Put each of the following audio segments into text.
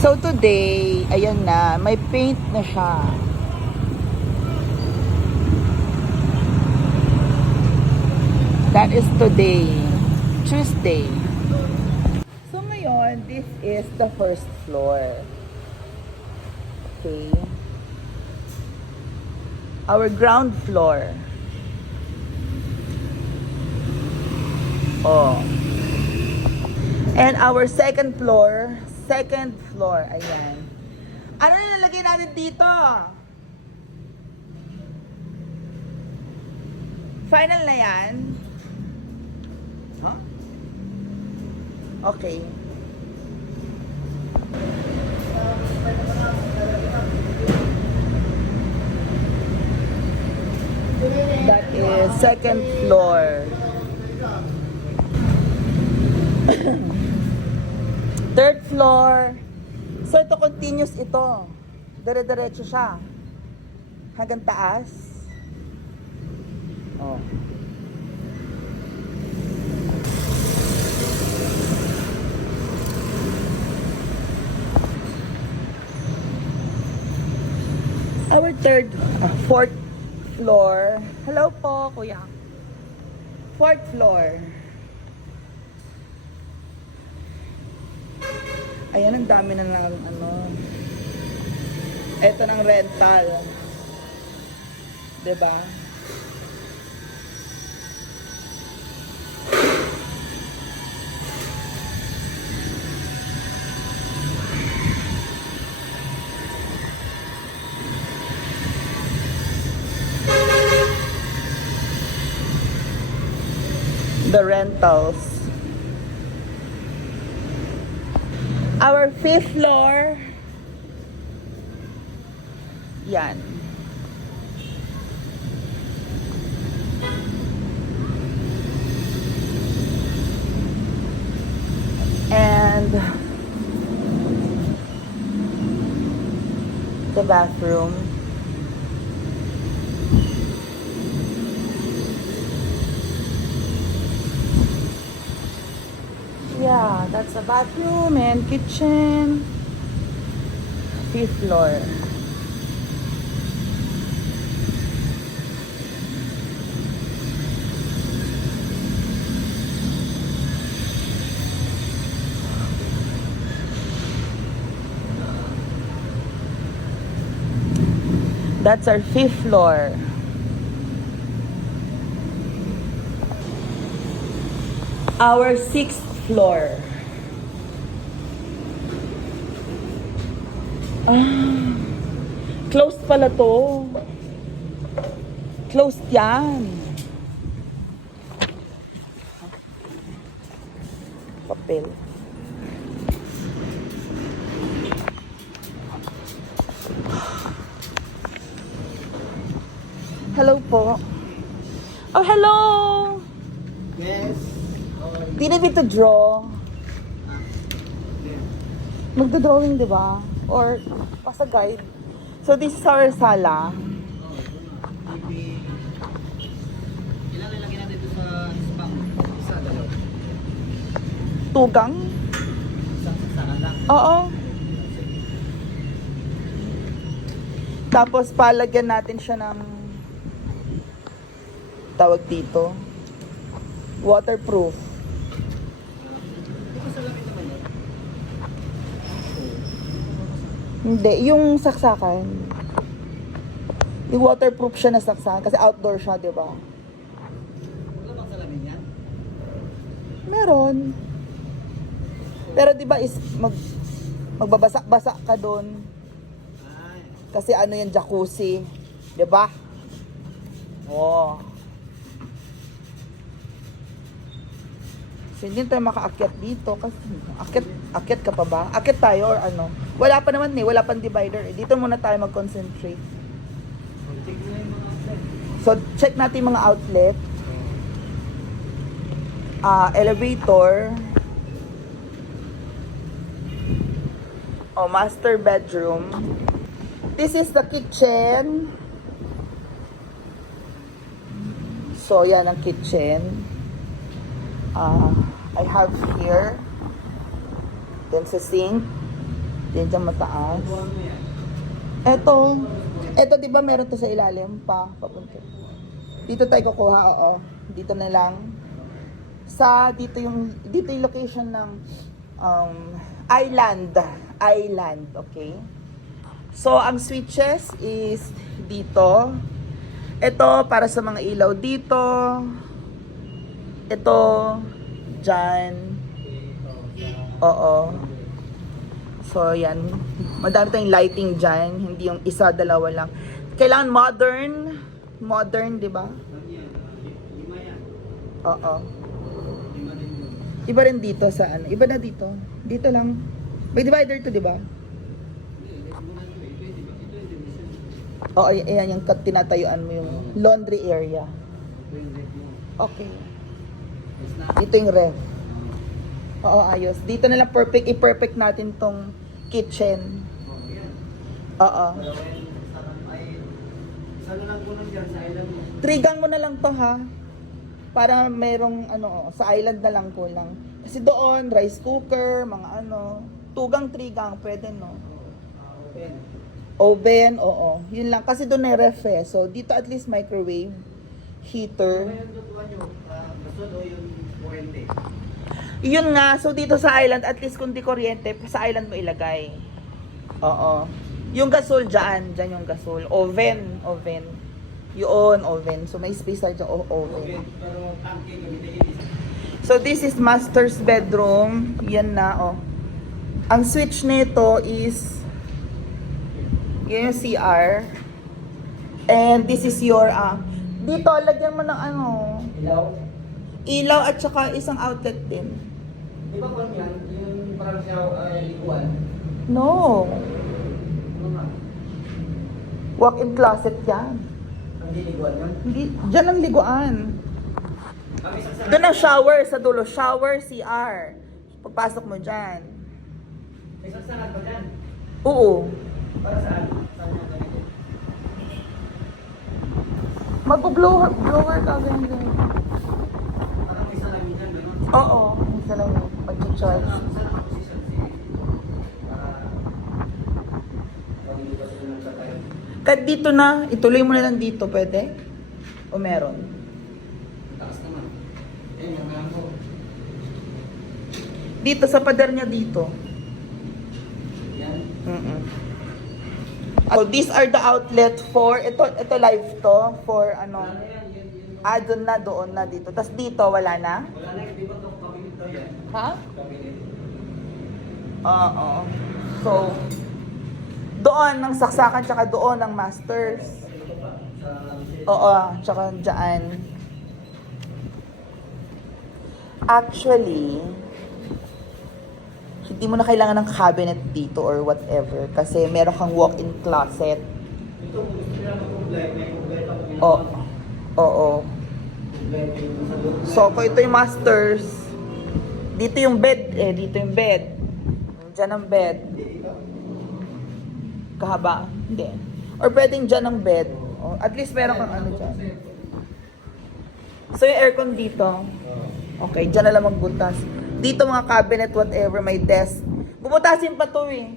So today, ayan na, may paint na siya. That is today, Tuesday. So ngayon, this is the first floor. Okay. Our ground floor. Oh. And our second floor, ayan. Ano na nalagay natin dito? Final na yan? Huh? Okay. That is second floor. Third floor. So ito continuous ito. Dire-diretso siya. Hanggang taas. Oh. Our fourth floor. Hello po, kuya. Fourth floor. Ayan, ang dami na lang, ano. Ito ng rental. Diba? The rentals. Our fifth floor. Yan. And the bathroom. Yeah, that's a bathroom and kitchen. Fifth floor. That's our fifth floor. Our sixth floor. Closed pala to. Closed yan. Papel. Hello po. Oh, hello! Yes. Di na to draw. Magdodrawing, di ba? Or pasa guide. So this is our sala. Ilan lalagyan natin ito sa spam? Isa, dalaw. Tugang? Isang saksakan lang. Oo. Tapos palagyan natin siya ng tawag dito. Waterproof. Di ba sa lapit naman yun? Hindi, yung saksakan. Yung waterproof siya na saksakan kasi outdoor siya, di ba? Wala bang salamin yan? Meron. Pero di ba is magbabasak-basak ka doon Ay. kasi ano yung jacuzzi, di ba? Oh. So, hindi tayo makaakyat dito kasi akyat ka pa ba? Akyat tayo or ano? Wala pa naman wala pang divider eh. Dito muna tayo mag-concentrate. Check mo na yung mga outlet. So, check natin yung mga outlet. Elevator. Master bedroom. This is the kitchen. So, yan ang kitchen. I have here. Then sa sink. Diyan mataas. Eto di ba meron to sa ilalim pa, papunta. Dito tayo kukuha, oo. Dito na lang. Dito yung location ng island, okay? So, ang switches is dito. Ito, para sa mga ilaw dito. Ito, dyan. Oo. So, yan. Madami tayong lighting dyan. Hindi yung isa, dalawa lang. Kailangan modern, di ba? Oo. Iba rin dito sa ano. Iba na dito. Dito lang. May divider to, di ba? Oo, ayan yung tinatayuan mo yung laundry area. Okay. Dito yung ref. Oo, ayos. Dito na lang i-perfect natin tong kitchen. Oo. Trigang mo na lang to, ha? Para merong sa island na lang po lang. Kasi doon, rice cooker, mga trigang, pwede, no? Oven, oo. Yun lang. Kasi doon may ref eh. So, dito at least microwave, heater. Yun nga. So, dito sa island, at least kung di kuryente, sa island mo ilagay. Oo. Yung gasol dyan. Dyan yung gasol. Oven. Yun, oven. So, may space tayo dyan. Oven. So, this is master's bedroom. Yan na, oh. Ang switch nito is yun yung CR. And this is your, dito, lagyan mo ng ilaw at saka isang outlet din. Di ba kung yan? Yung parang siya likuan? No. Ano nga? Walk-in closet yan. Hindi likuan yun? Hindi, dyan ang liguan. Doon ang shower sa dulo. Shower, CR. Pagpasok mo dyan. May saksakan ba dyan? Oo. Para saan? Saan yung ganito? Mag-blower ka ganyan. Parang may salamin dyan, gano'n? Oo. Isa lang yung mag-charge. Saan ang position? Para pag-ilibas ko ng tayo. Kahit dito na, ituloy mo na lang dito, pwede? O meron? Taas naman. Yung mga ko. Dito, sa pader niya dito. Yan. So, these are the outlet for, ito live to, for doon na dito. Tapos dito, wala na? Wala na, di ba ito kabinet daw yan? Ha? Kabinet. Oo. So, doon ang saksakan, tsaka doon ang masters. Ito pa, sa Oo, tsaka dyan. Actually, hindi mo na kailangan ng cabinet dito or whatever kasi meron kang walk-in closet. ito, kung gusto nila mag-complete, may complete ako Oo. complete yung sa loob. So, kung ito yung masters, dito yung bed, dito yung bed. Diyan ang bed. Kahaba? Hindi. Or pwedeng dyan ang bed. O, at least meron kang dyan. So, yung aircon dito. Okay, dyan na lang magbutas. Dito mga cabinet, whatever, may desk. Bubutasin pa to eh.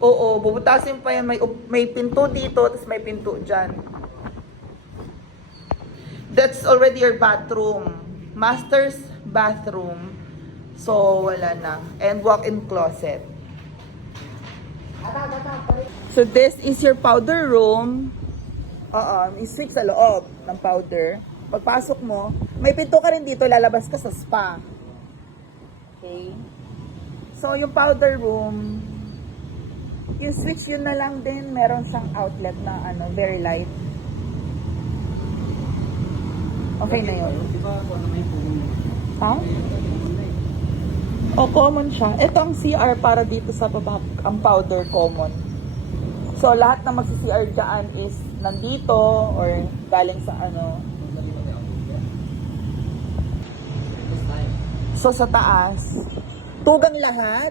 Oo, bubutasin pa yan. May pinto dito, tapos may pinto dyan. That's already your bathroom. Master's bathroom. So, wala na. And walk-in closet. So, this is your powder room. I-switch sa loob ng powder. Pagpasok mo, may pinto ka rin dito, lalabas ka sa spa. Okay? So, yung powder room, yung switch yun na lang din, meron siyang outlet na very light. Okay na yun. Di ba kung ano may puno? Ha? O, common siya. Ito ang CR para dito sa baba, ang powder common. So, lahat na magsi-CR dyan is nandito or galing sa So, sa taas, tugang lahat.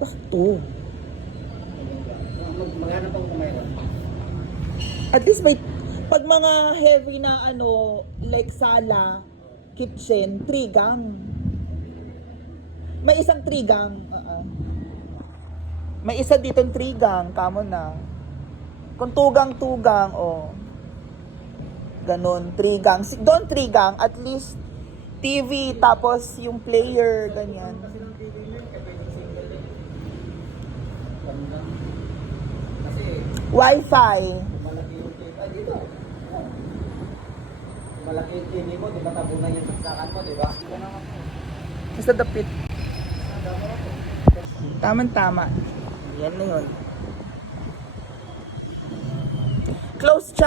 Bakit to? Maghanap ako kamera. At least may, pag mga heavy na like sala, kitchen, trigang. May isang trigang. May isa ditong trigang, kamo na. Kung tugang-tugang, oh. Ganon, trigang. Doon trigang, at least TV, tapos yung player, ganyan. Kasi ng TV nyo, kaya pwedeng single din. Ganda. Kasi, Wi-Fi. kung malaki yung TV, ay dito. Kung malaki yung TV mo, di ba tabunan yung saksakan mo, di ba? Dito na nga po. Basta dapit. Tama-tama. Yan na yun. Close check